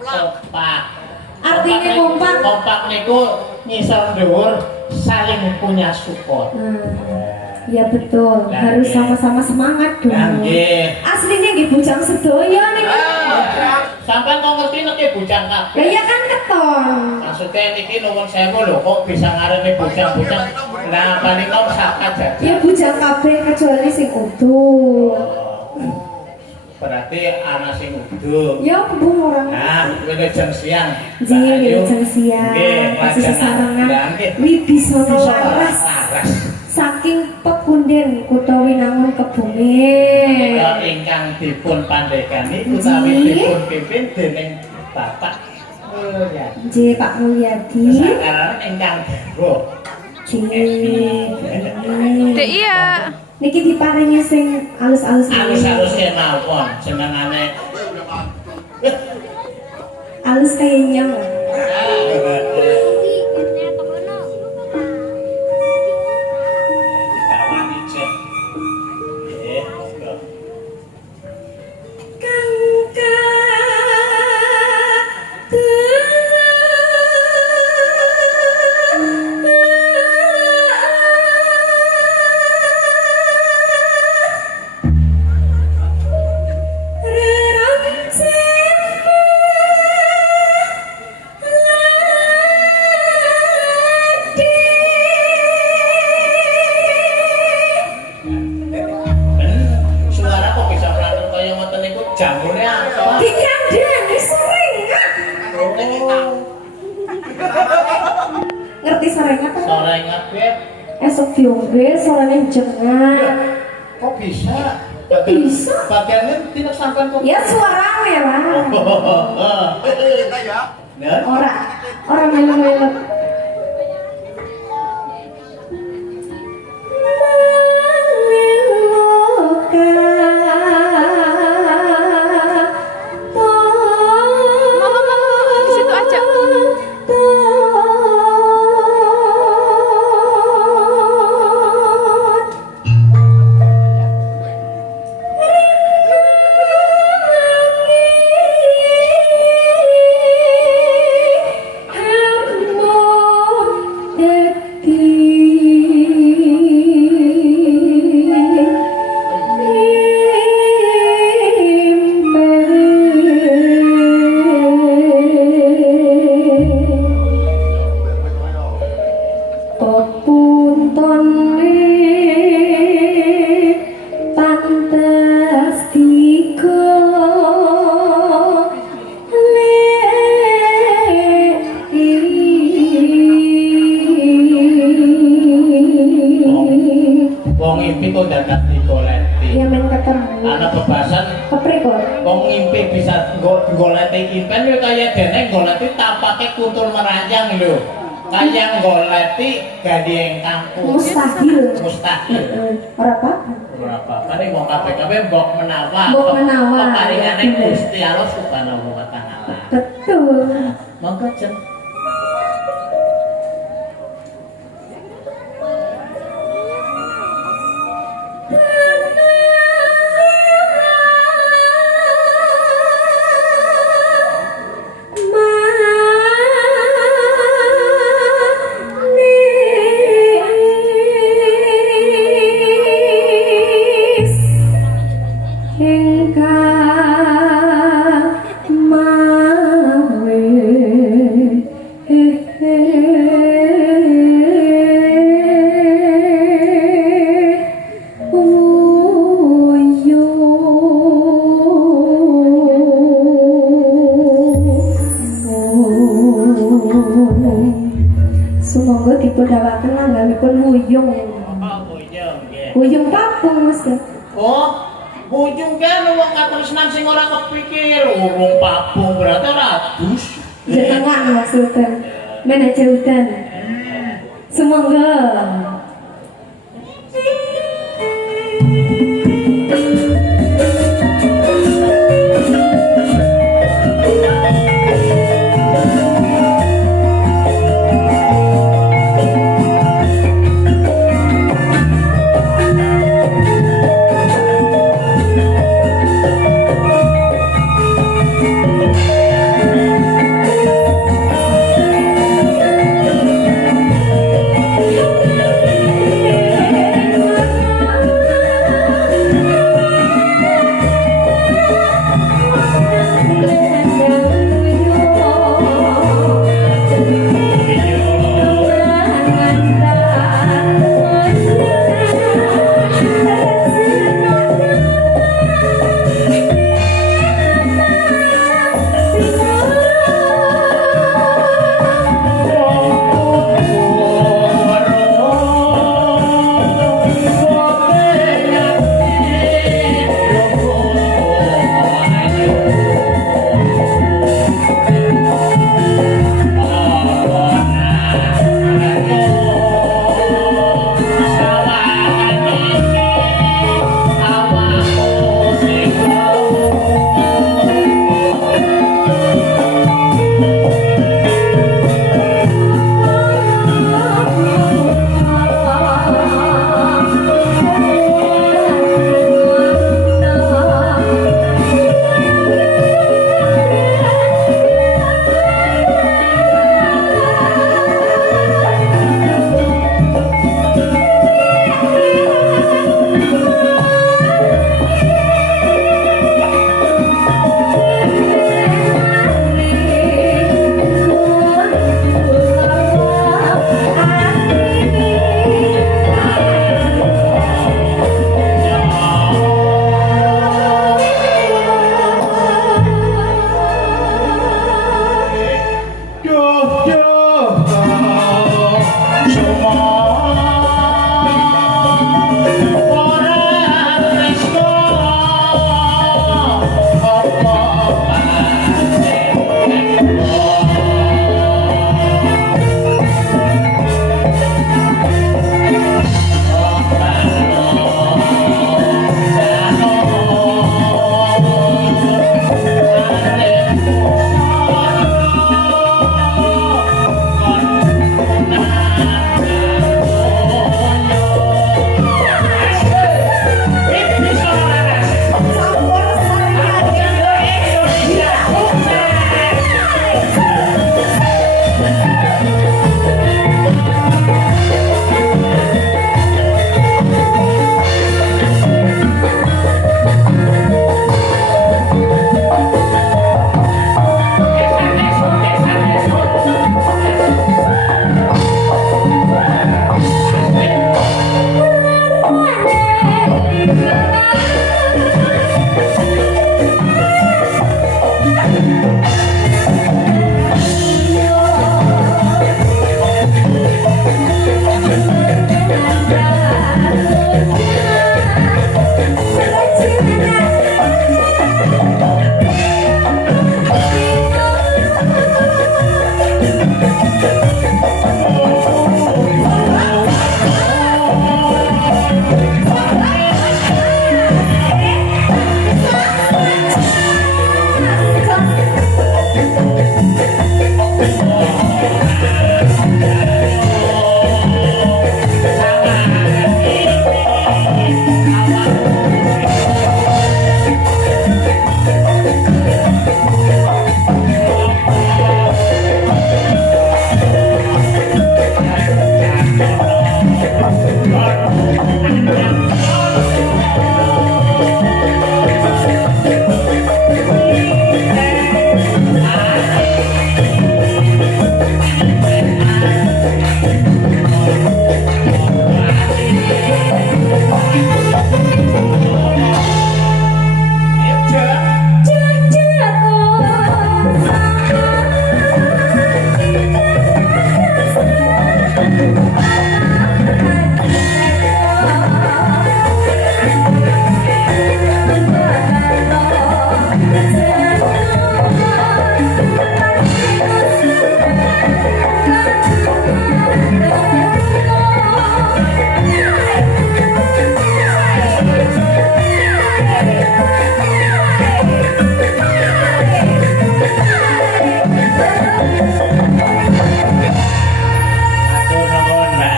Kompak. Artinya kompak. Kompak niku ngisor dhuwur saling punya support. Ya betul, harus sama-sama semangat dong. Aslinya nggih bujang sedoyo nih. Sampai kok ngerti nek bujang kabeh. Ya kan keton. Maksudnya niki nuwun sewu lho kok bisa ngarani bujang-bujang. Nah, panika sakat jadi. Ya bujang kabeh kecuali sing utuh. Berarti ana sing utuh. Ya bung orang. Nah, kuwi jam siang. Nggih, jam siang. Kasih sarangan. Wibisono laras. Saking pekunden kutha Winangun Kebumen. Menika ingkang dipun pandhegani utawi dipun pimpin dening Bapak Mulyadi. Nggih, Pak Mulyadi. Sakarane ingkang garwa. Nggih. Iya. Niki diparingi sing alus-alus. Alus-alus mawon jenengane. Alus kaya nyang. Ngerti sarengat kan? Sarengat ge. Esok diombe sorene jengat. Kok bisa? Bisa. Bagiannya tidak sampai kok. Ya suarane lah. Ya. Orang melu-melu. Kayak goleti gadi kampung mustahil. Ora apa? Ora apa. Ini mau kabeh mbok menawa. Mbok menawa. Paringane Gusti Allah Subhanahu wa taala. Betul. Monggo Jen. Sumangga dipedhawaken langgamipun wuyung. Wuyung papung Mas. Oh, wuyung kan wong katresnan sing ora kepikir urung papung berarti ora adus. Jenengan maksudnya manajer hutan. Sumangga.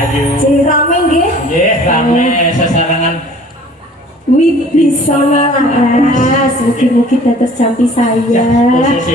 Jadi rame nggih? Nggih, rame sesarangan. Wih, bisa laras. Mugi-mugi dados jampi saya. Posisi